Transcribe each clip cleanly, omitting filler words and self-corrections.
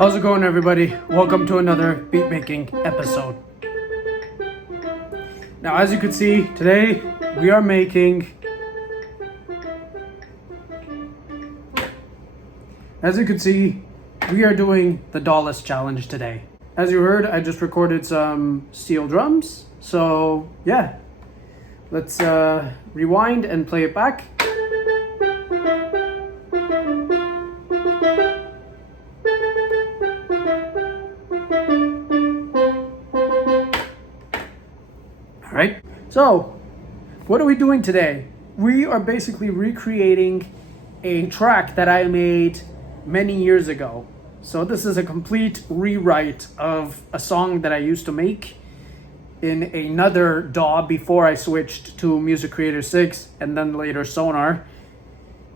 How's it going, everybody? Welcome to another beat making episode. Now, as you can see, today we are making, we are doing the Dallas challenge today. As you heard, I just recorded some steel drums. So yeah, let's rewind and play it back. All right, so what are we doing today? We are basically recreating a track that I made many years ago. So this is a complete rewrite of a song that I used to make in another DAW before I switched to Music Creator 6 and then later Sonar.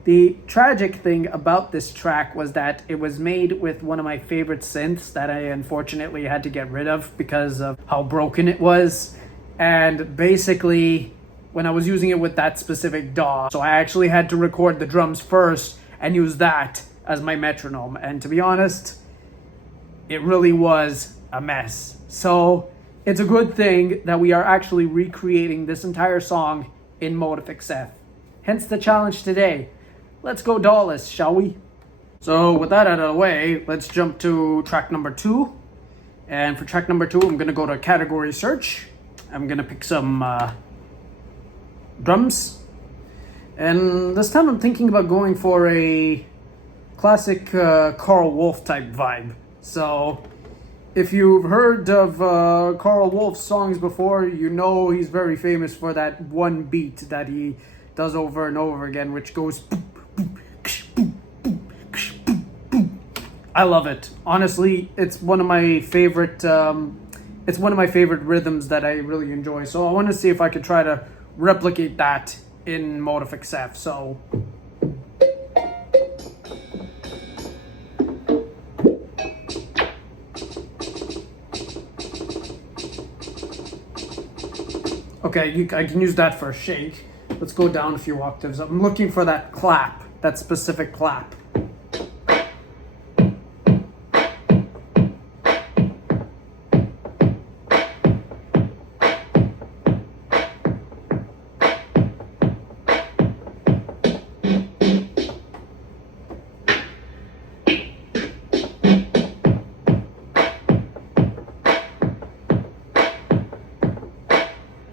The tragic thing about this track was that it was made with one of my favorite synths that I unfortunately had to get rid of because of how broken it was. And basically, when I was using it with that specific DAW, so I actually had to record the drums first and use that as my metronome. And to be honest, it really was a mess. So it's a good thing that we are actually recreating this entire song in Motif XF. Hence the challenge today. Let's go Dallas, shall we? So with that out of the way, let's jump to track number 2. And for track number 2, I'm gonna go to category search. I'm gonna pick some drums. And this time I'm thinking about going for a classic Carl Wolf type vibe. So if you've heard of Carl Wolf's songs before, you know he's very famous for that one beat that he does over and over again, which goes boop, boop, ksh, boop, boop, ksh, boop, boop. I love it. Honestly, it's one of my favorite rhythms that I really enjoy. So I want to see if I could try to replicate that in Motif XF. So okay, I can use that for a shake. Let's go down a few octaves. I'm looking for that clap, that specific clap.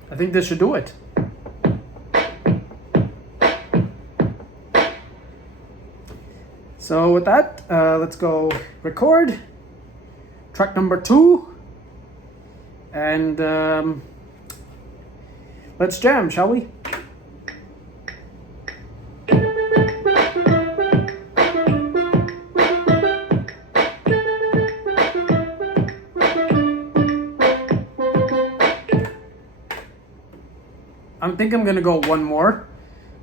I think this should do it. So with that, let's go record track number 2. And let's jam, shall we? I think I'm gonna go one more.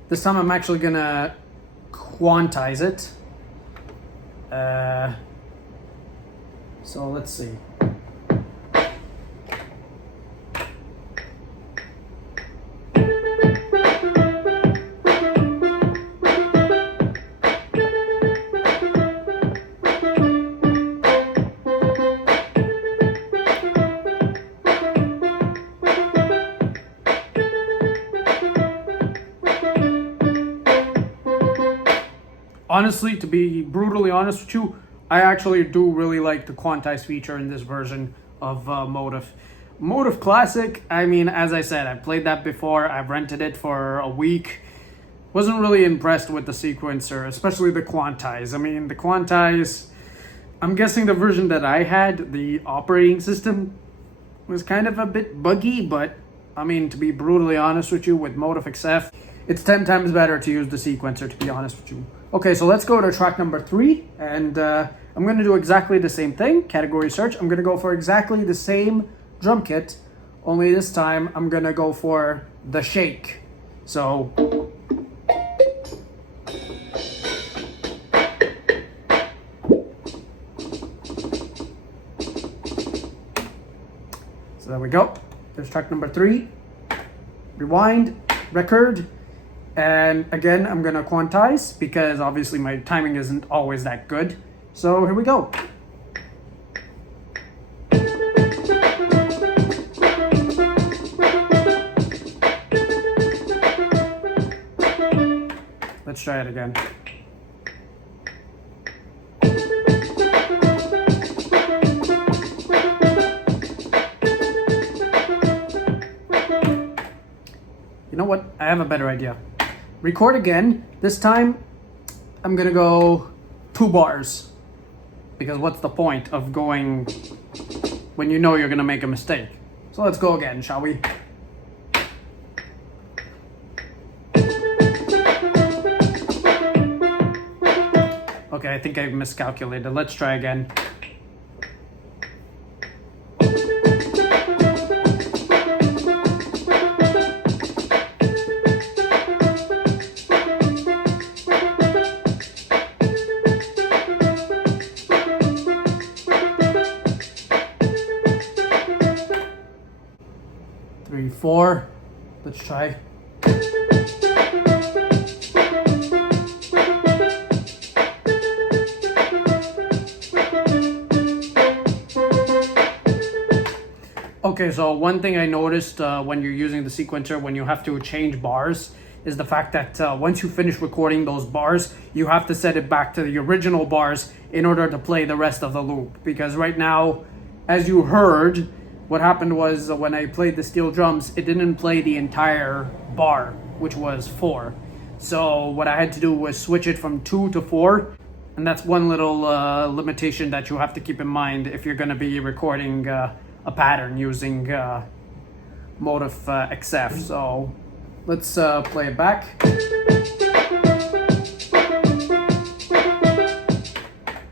This time I'm actually gonna quantize it. So let's see. Honestly, to be brutally honest with you, I actually do really like the quantize feature in this version of Motif. Motif Classic, I mean, as I said, I've played that before. I've rented it for a week. Wasn't really impressed with the sequencer, especially the quantize. I mean, the quantize, I'm guessing the version that I had, the operating system, was kind of a bit buggy, but I mean, to be brutally honest with you, with Motif XF, it's 10 times better to use the sequencer, to be honest with you. Okay, so let's go to track number 3, and I'm gonna do exactly the same thing, category search. I'm gonna go for exactly the same drum kit, only this time I'm gonna go for the shake. So there we go. There's track number 3. Rewind, record. And again, I'm gonna quantize because obviously my timing isn't always that good. So here we go. let's try it again. You know what? I have a better idea. Record again. This time, I'm gonna go 2 bars. Because what's the point of going when you know you're gonna make a mistake? So let's go again, shall we? Okay, I think I miscalculated. Let's try again. Three, 4. Let's try. Okay, so one thing I noticed when you're using the sequencer, when you have to change bars, is the fact that once you finish recording those bars, you have to set it back to the original bars in order to play the rest of the loop. Because right now, as you heard, what happened was when I played the steel drums, it didn't play the entire bar, which was 4. So what I had to do was switch it from 2 to 4. And that's one little limitation that you have to keep in mind if you're going to be recording a pattern using Motif XF. So let's play it back.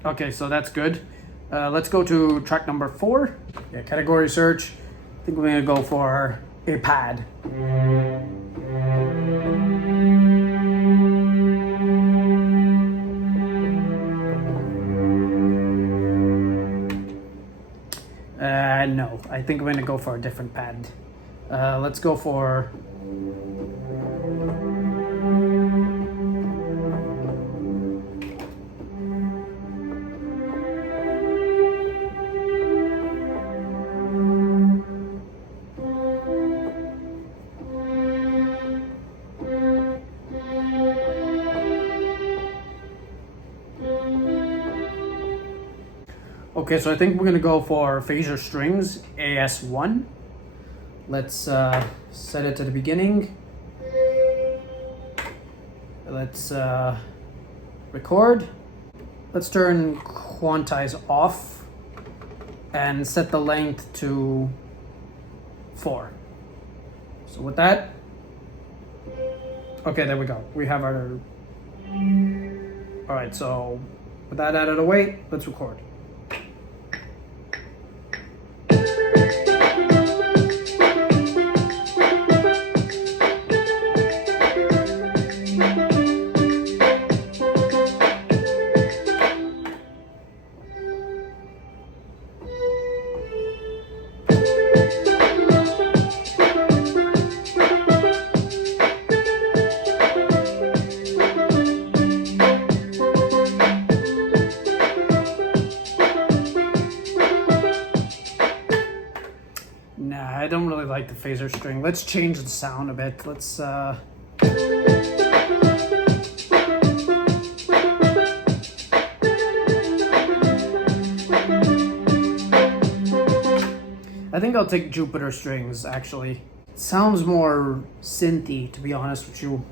Okay, so that's good. Let's go to track number 4. Yeah, category search. I think we're gonna go for a pad. No, I think we're gonna go for a different pad. Let's go for Okay, so I think we're gonna go for phaser strings, AS1. Let's set it to the beginning. Let's record. Let's turn quantize off and set the length to 4. So with that, okay, there we go. We have our, all right, so with that out of the way, let's record. I don't really like the phaser string. Let's change the sound a bit. Let's I think I'll take Jupiter strings actually. It sounds more synthy, to be honest with you.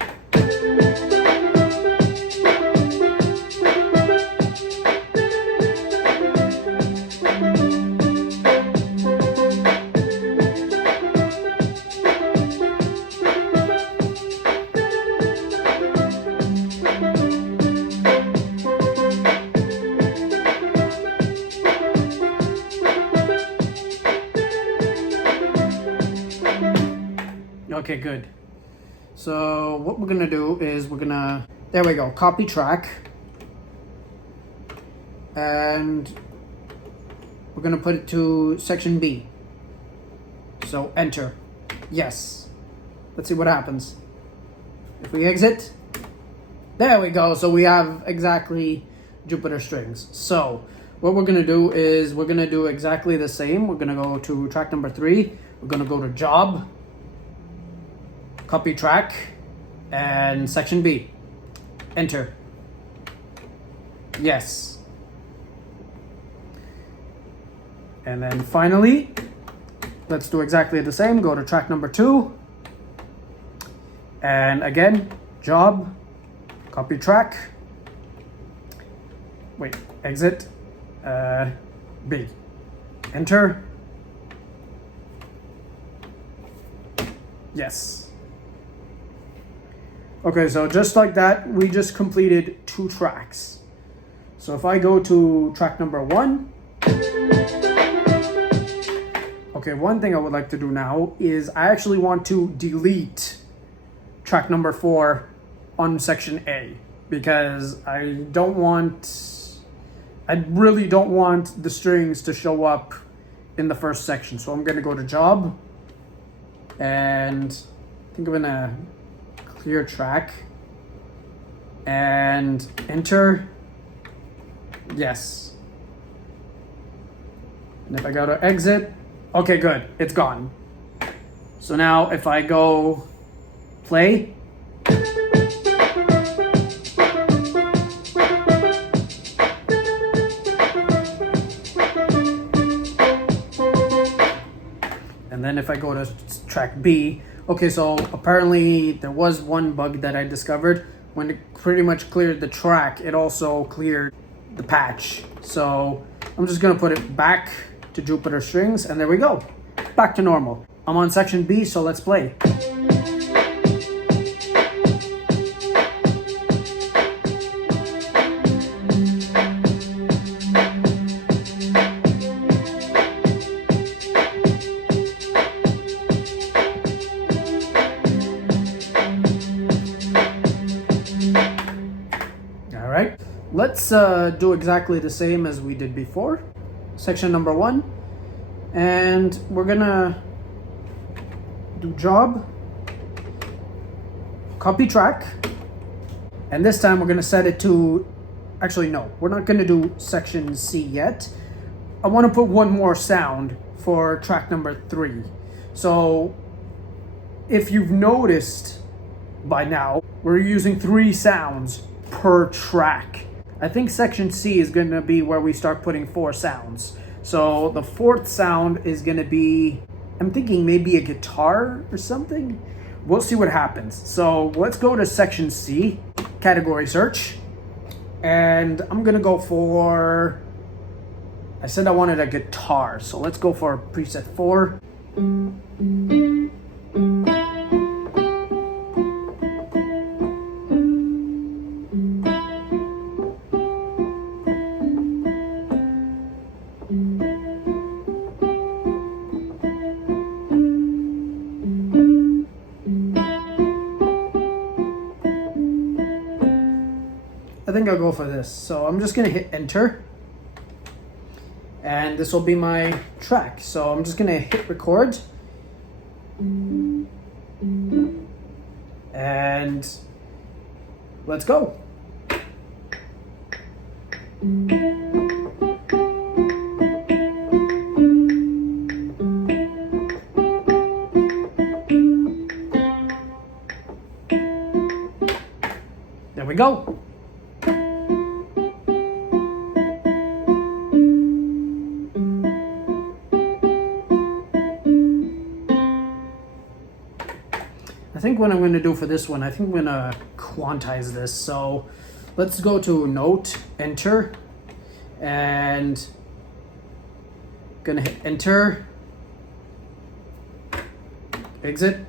Okay, good. So what we're gonna do is there we go, copy track. And we're gonna put it to section B. So enter, yes. Let's see what happens. If we exit, there we go. So we have exactly Jupiter strings. So what we're gonna do is we're gonna do exactly the same. We're gonna go to track number 3. We're gonna go to job, copy track, and section B. enter. Yes. And then finally, let's do exactly the same. Go to track number 2. And again, job, copy track. Wait, exit. B. Enter. Yes. Okay, so just like that, we just completed 2 tracks. So if I go to track number 1, okay, one thing I would like to do now is I actually want to delete track number 4 on section A, because I really don't want the strings to show up in the first section. So I'm going to go to job, and I think I'm going to clear track and enter. Yes. And if I go to exit, okay, good, it's gone. So now if I go play, and then if I go to track B, okay, so apparently there was one bug that I discovered. When it pretty much cleared the track, it also cleared the patch. So I'm just gonna put it back to Jupyter Strings, and there we go, back to normal. I'm on section B, so let's play. All right, let's do exactly the same as we did before. Section number 1, and we're gonna do job, copy track, and this time we're gonna set it to, actually no, we're not gonna do section C yet. I want to put one more sound for track number 3. So if you've noticed by now, we're using 3 sounds per track. I think section C is going to be where we start putting 4 sounds. So the 4th sound is going to be, I'm thinking maybe a guitar or something. We'll see what happens. So let's go to section C, category search. And I'm going to go for, I said I wanted a guitar. So let's go for preset 4. I think I'll go for this. So I'm just gonna hit enter, and this will be my track. So I'm just gonna hit record, and let's go. There we go. I think what I'm going to do for this one, I think I'm going to quantize this. So let's go to note, enter, and going to hit enter, exit.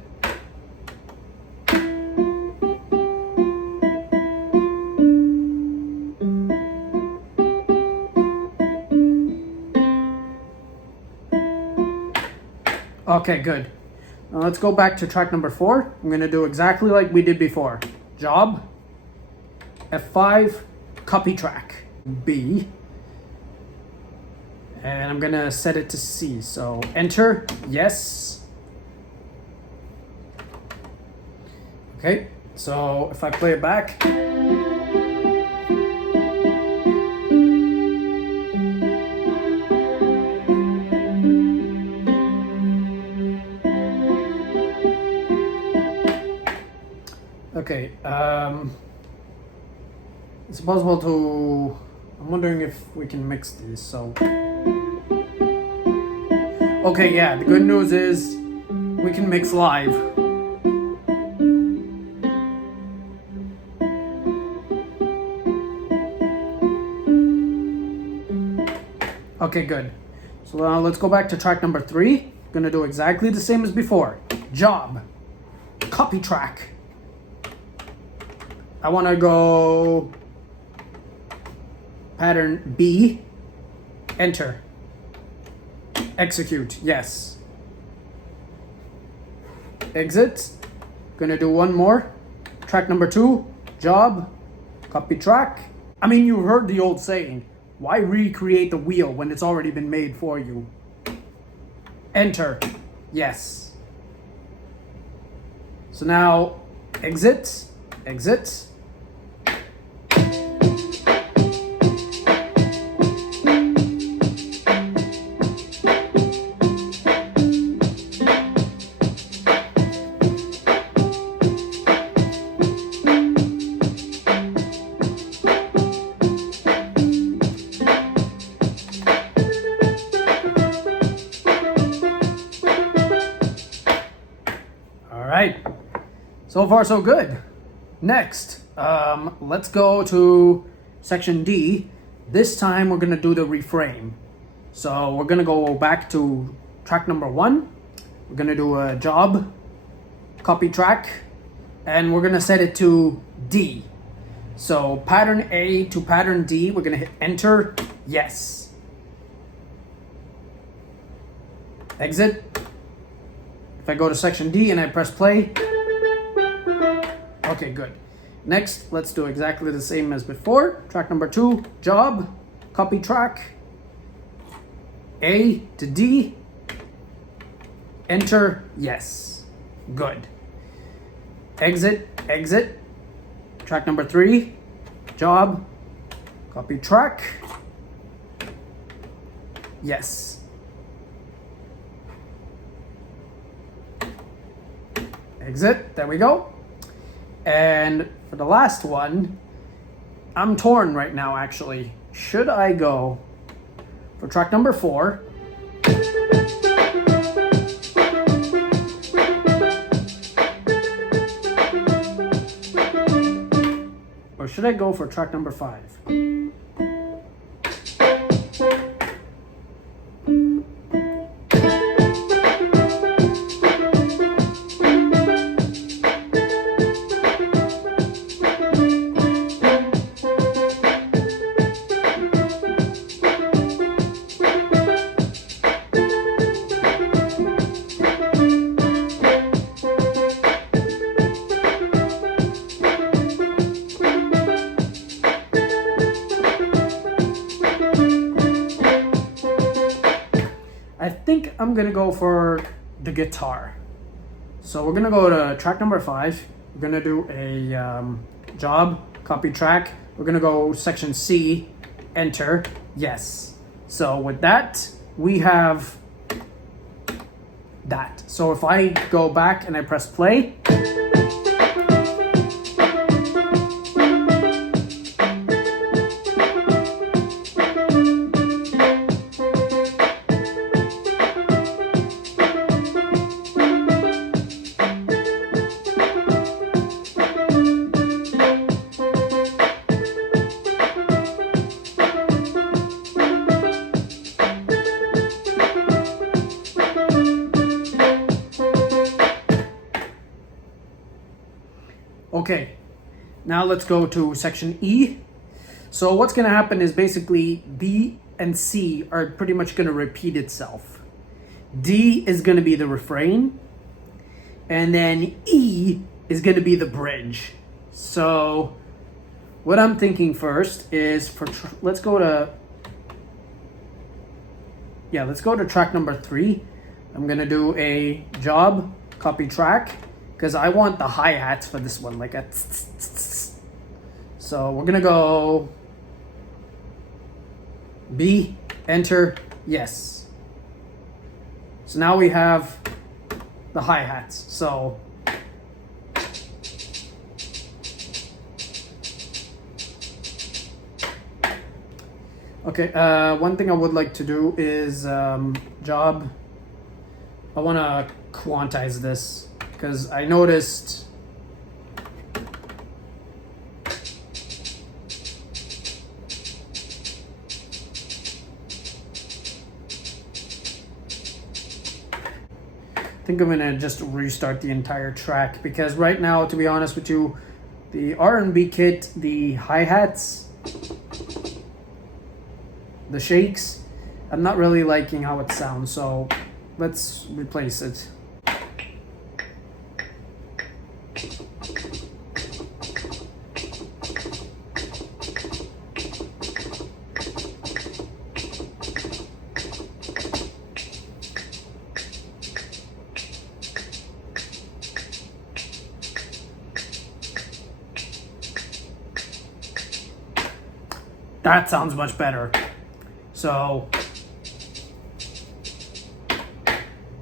Okay, good. Now let's go back to track number 4. I'm going to do exactly like we did before. Job, F5, copy track, B, and I'm going to set it to C. So enter, yes. Okay, so if I play it back. Okay, it's possible to, I'm wondering if we can mix these, so. Okay, yeah, the good news is we can mix live. Okay, good. So now let's go back to track number 3. Gonna do exactly the same as before. Job, copy track. I wanna go pattern B, enter, execute, yes. Exit, gonna do one more. Track number 2, job, copy track. I mean, you heard the old saying, why recreate the wheel when it's already been made for you? Enter, yes. So now, exit, exit. Alright, so far so good. Next, let's go to section D. This time we're gonna do the reframe. So we're gonna go back to track number 1. We're gonna do a job, copy track, and we're gonna set it to D. So pattern A to pattern D, we're gonna hit enter, yes. Exit. If I go to section D and I press play, okay, good. Next, let's do exactly the same as before. Track number 2, job, copy track, A to D, enter, yes, good. Exit, exit. Track number 3, job, copy track, yes. Exit, there we go. And for the last one, I'm torn right now actually. Should I go for track number 4? Or should I go for track number 5? I think I'm gonna go for the guitar. So we're gonna go to track number 5. We're gonna do a job, copy track. We're gonna go section C, enter, yes. So with that, we have that. So if I go back and I press play, okay, now let's go to section E. So what's going to happen is basically B and C are pretty much going to repeat itself. D is going to be the refrain, and then E is going to be the bridge. So what I'm thinking first is let's go to track number 3. I'm going to do a job, copy track, because I want the hi-hats for this one, like a tss. So we're gonna go B, enter, yes. So now we have the hi-hats. So Okay, one thing I would like to do is job. I want to quantize this because I noticed I think I'm gonna just restart the entire track because right now, to be honest with you, the R&B kit, the hi-hats, the shakes, I'm not really liking how it sounds, so let's replace it. That sounds much better. So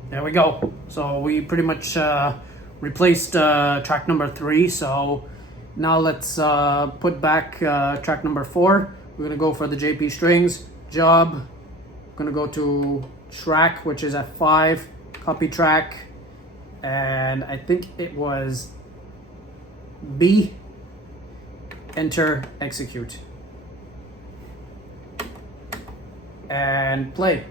there we go. So we pretty much replaced track number 3. So now let's put back track number 4. We're gonna go for the JP strings. Job. Gonna go to track, which is at 5. Copy track, and I think it was B. Enter, execute. And play.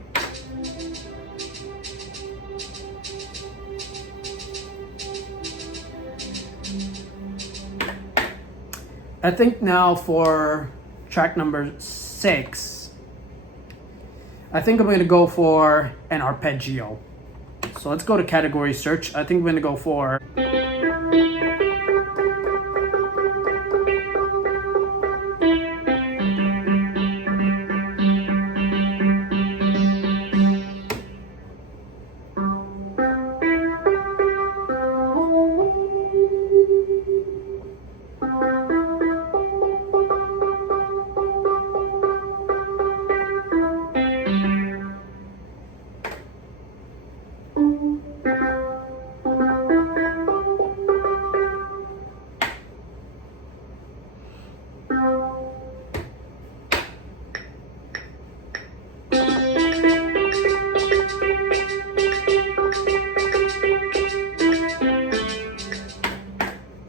I think now for track number 6, I think I'm going to go for an arpeggio. So let's go to category search. I think I'm going to go for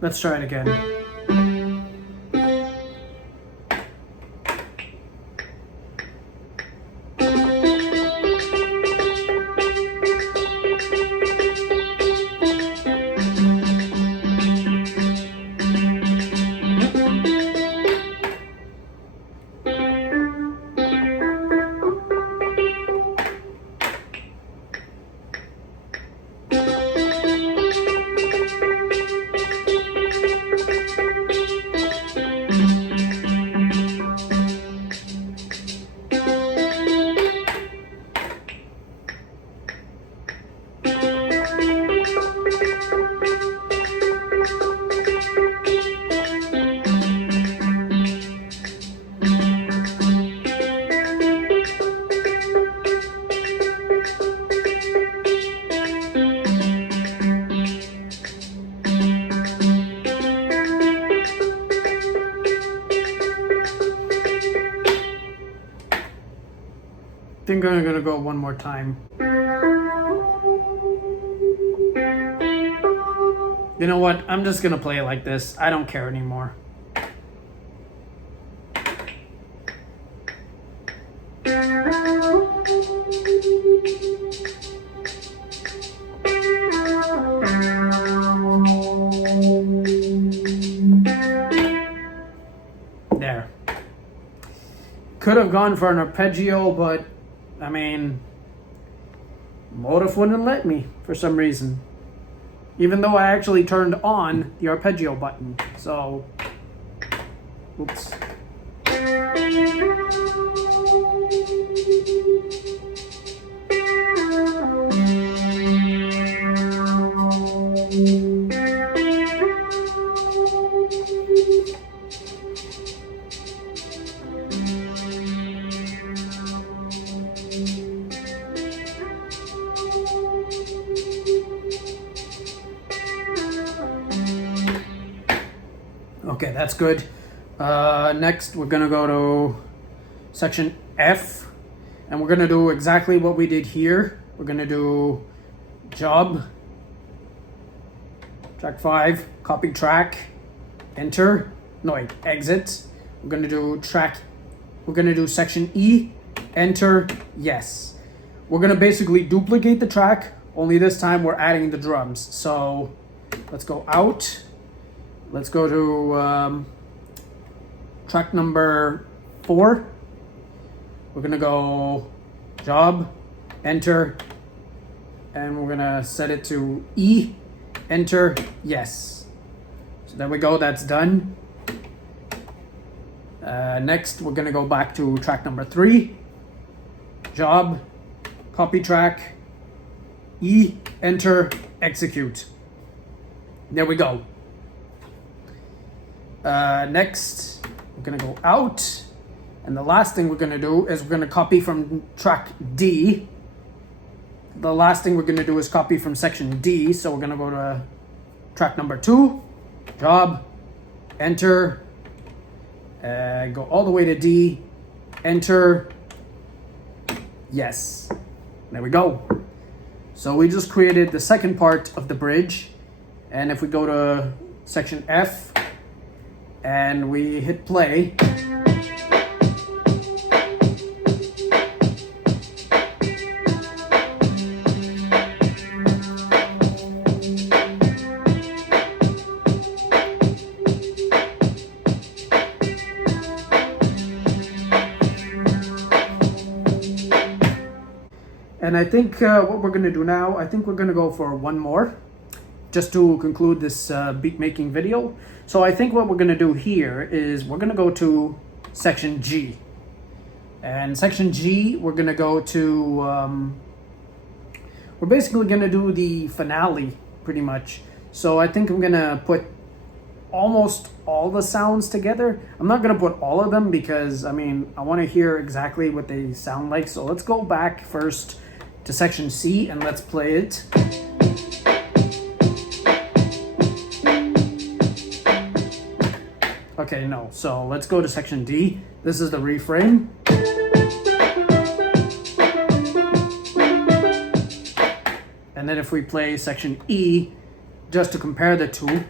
let's try it again. I think I'm gonna go one more time. You know what? I'm just gonna play it like this. I don't care anymore. There. Could have gone for an arpeggio, but I mean, Motif wouldn't let me for some reason. Even though I actually turned on the arpeggio button. So, oops. Okay, that's good. Next, we're gonna go to section F, and we're gonna do exactly what we did here. We're gonna do job, track 5, copy track, enter, no wait, exit. We're gonna do section E, enter, yes. We're gonna basically duplicate the track, only this time we're adding the drums. So let's go out. Let's go to track number 4. We're gonna go job, enter, and we're gonna set it to E, enter, yes. So there we go, that's done. Next, we're gonna go back to track number 3, job, copy track, E, enter, execute. There we go. Next, we're gonna go out, and the last thing we're gonna do is we're gonna copy from track D. The last thing we're gonna do is copy from section D, so we're gonna go to track number 2, job, enter, go all the way to D, enter, yes. There we go. So we just created the second part of the bridge, and if we go to section F and we hit play, and I think what we're gonna do now, I think we're gonna go for one more, just to conclude this beat making video. So I think what we're gonna do here is we're gonna go to section G. And section G, we're gonna go to, we're basically gonna do the finale, pretty much. So I think I'm gonna put almost all the sounds together. I'm not gonna put all of them because, I mean, I wanna hear exactly what they sound like. So let's go back first to section C and let's play it. Okay, no, so let's go to section D. This is the reframe. And then if we play section E, just to compare the two.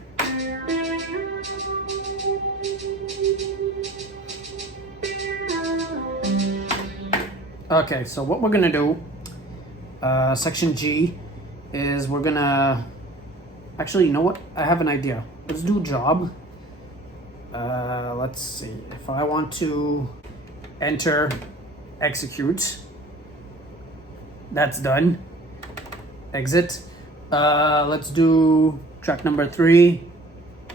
Okay, so what we're gonna do, section G, is we're gonna, actually, you know what? I have an idea. Let's do job. Let's see, if I want to enter, execute, that's done. Exit. Let's do track number 3,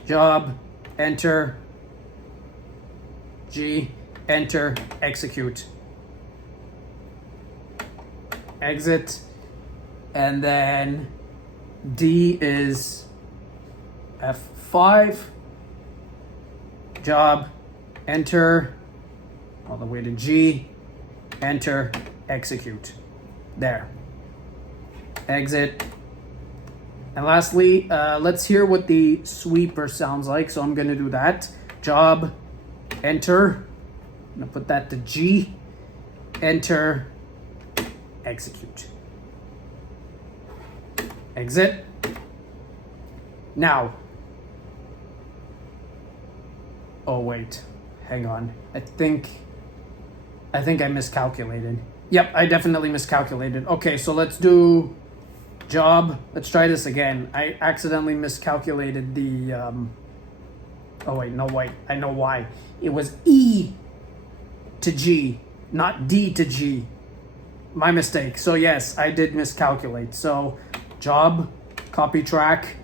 job, enter, G, enter, execute. Exit. And then D is F5, job, enter, all the way to G, enter, execute. There. Exit. And lastly, let's hear what the sweeper sounds like. So I'm gonna do that. Job, enter. I'm gonna put that to G, enter, execute. Exit. Now. Oh wait, hang on. I think I miscalculated. Yep, I definitely miscalculated. Okay, so let's do job. Let's try this again. I accidentally miscalculated the oh wait, no wait. I know why. It was E to G, not D to G. My mistake. So yes, I did miscalculate. So job, copy track,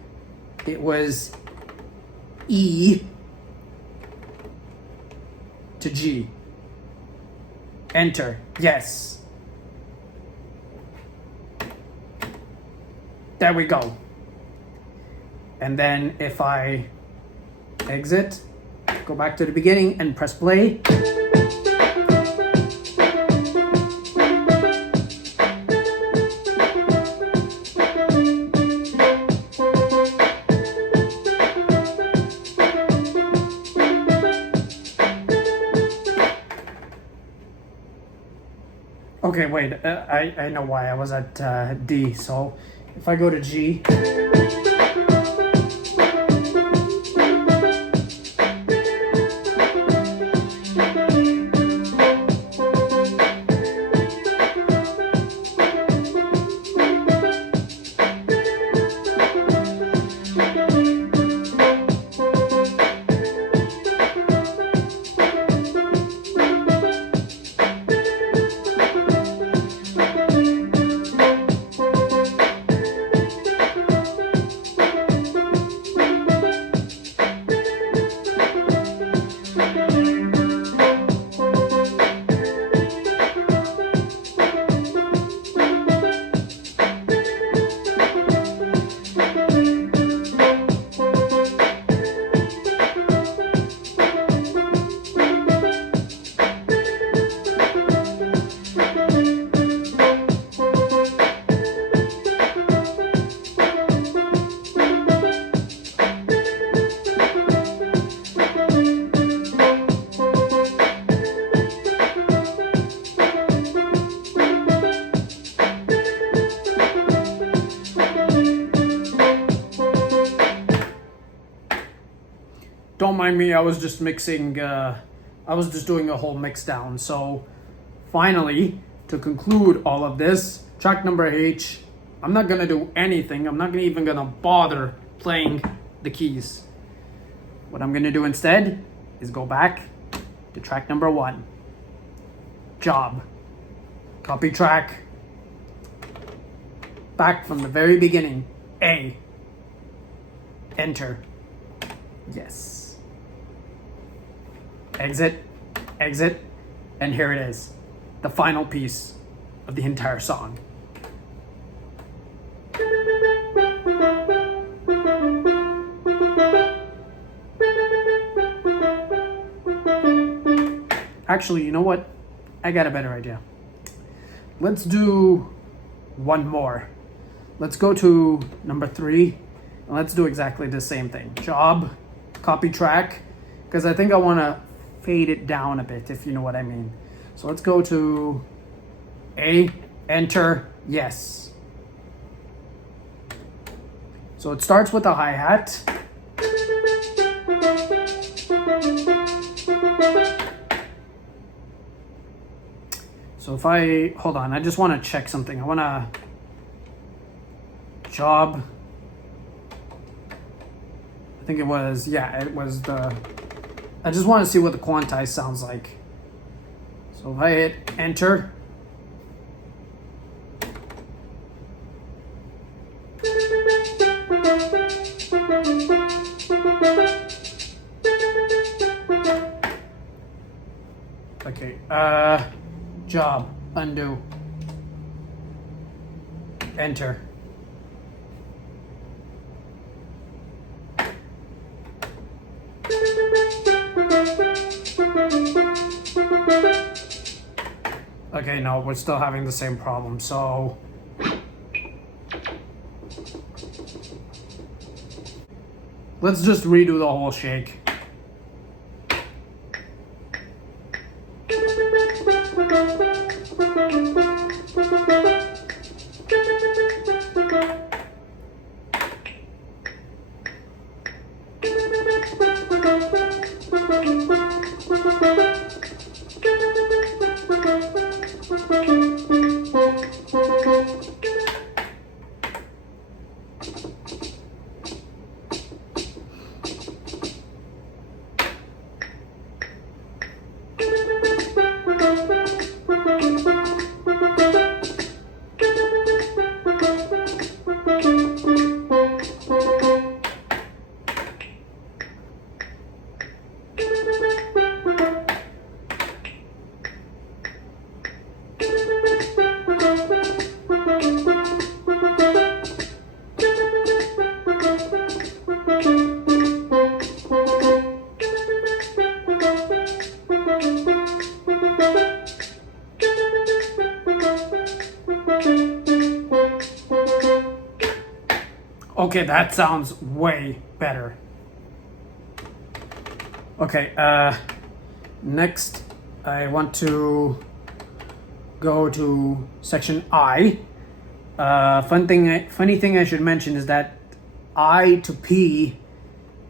it was E to G. Enter. Yes. There we go. And then if I exit, go back to the beginning and press play. Okay, wait, I know why I was at D. So if I go to G, don't mind me, I was just mixing, I was just doing a whole mix down. So finally, to conclude all of this, track number H, I'm not gonna do anything. I'm not even gonna bother playing the keys. What I'm gonna do instead is go back to track number 1. Job. Copy track. Back from the very beginning. A. Enter. Yes. Exit. Exit. And here it is. The final piece of the entire song. Actually, you know what? I got a better idea. Let's do one more. Let's go to number 3, and let's do exactly the same thing. Job, copy track, because I think I want to fade it down a bit, if you know what I mean. So let's go to A, enter, yes. So it starts with a hi-hat. So if I, hold on, I just want to check something. I want to, job, I think it was, yeah, it was the, I just want to see what the quantize sounds like. So if I hit enter, okay, job, undo, enter. Okay, no, we're still having the same problem, so let's just redo the whole shake. Okay, that sounds way better. Okay, next I want to go to section I. Funny thing I should mention is that I to P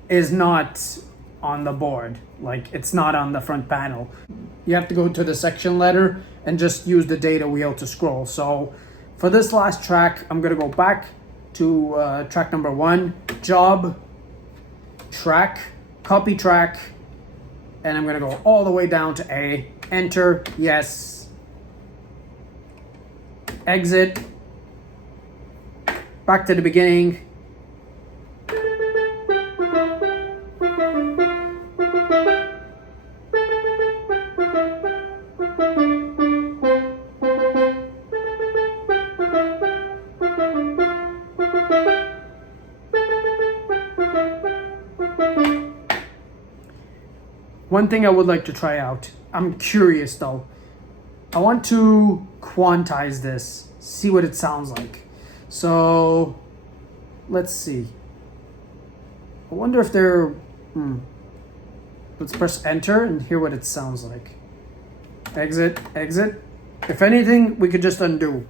is not on the board. Like, it's not on the front panel. You have to go to the section letter and just use the data wheel to scroll. So for this last track, I'm gonna go back to track number 1, job, track, copy track, and I'm gonna go all the way down to A, enter, yes, exit, back to the beginning. One thing I would like to try out, I'm curious though, I want to quantize this, see what it sounds like. So let's see. I wonder if they're, let's press enter and hear what it sounds like. Exit, exit. If anything, we could just undo.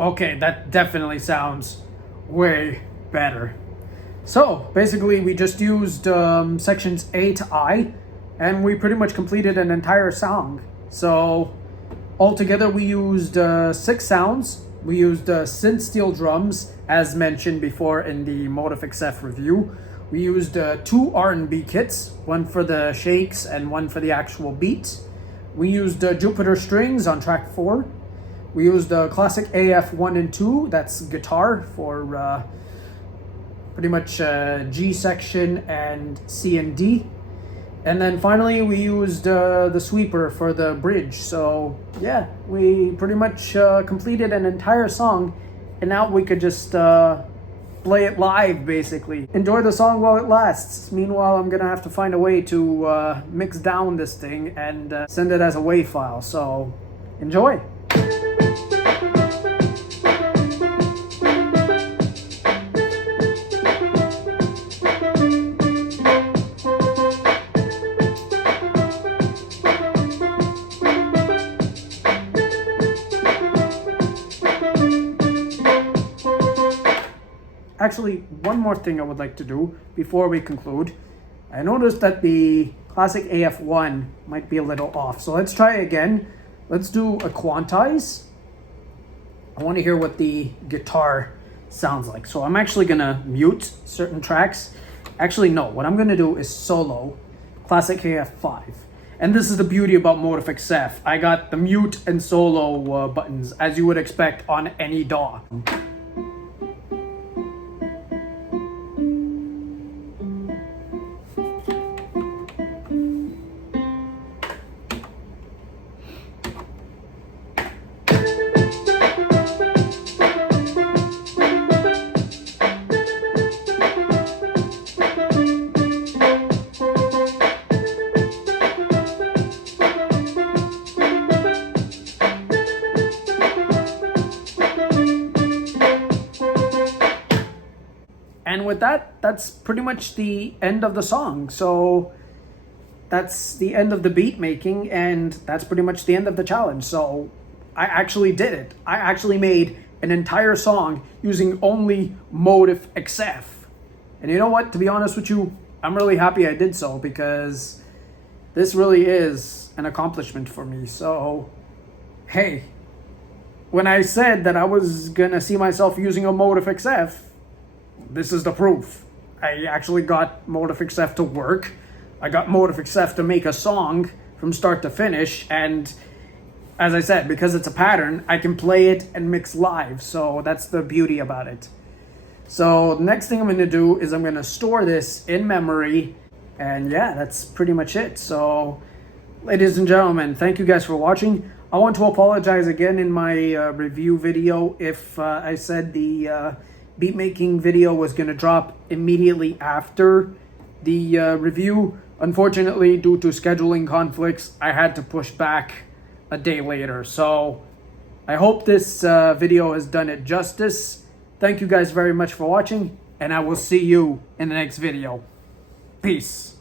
Okay, that definitely sounds way better. So basically we just used sections A to I, and we pretty much completed an entire song. So altogether we used 6 sounds. We used synth steel drums, as mentioned before in the Motif XF review. We used 2 R&B kits, one for the shakes and one for the actual beat. We used Jupiter strings on track 4. We used the classic AF 1 and 2, that's guitar for pretty much G section and C and D. And then finally we used the sweeper for the bridge. So yeah, we pretty much completed an entire song, and now we could just play it live basically. Enjoy the song while it lasts. Meanwhile, I'm gonna have to find a way to mix down this thing and send it as a WAV file. So enjoy. Actually, one more thing I would like to do before we conclude. I noticed that the classic AF1 might be a little off. So let's try again. Let's do a quantize. I want to hear what the guitar sounds like. So I'm actually going to mute certain tracks. Actually, no. What I'm going to do is solo classic AF5. And this is the beauty about Motif XF. I got the mute and solo buttons, as you would expect on any DAW. And with that, that's pretty much the end of the song. So that's the end of the beat making, and that's pretty much the end of the challenge. So I actually did it. I actually made an entire song using only Motif XF. And you know what? To be honest with you, I'm really happy I did so, because this really is an accomplishment for me. So, hey, when I said that I was gonna see myself using a Motif XF, this is the proof. I actually got Motif XF to work. I got Motif XF to make a song from start to finish. And as I said, because it's a pattern, I can play it and mix live. So that's the beauty about it. So the next thing I'm going to do is I'm going to store this in memory. And yeah, that's pretty much it. So ladies and gentlemen, thank you guys for watching. I want to apologize again in my review video if I said the beat making video was going to drop immediately after the review. Unfortunately, due to scheduling conflicts, I had to push back a day later. So I hope this video has done it justice. Thank you guys very much for watching, and I will see you in the next video. Peace.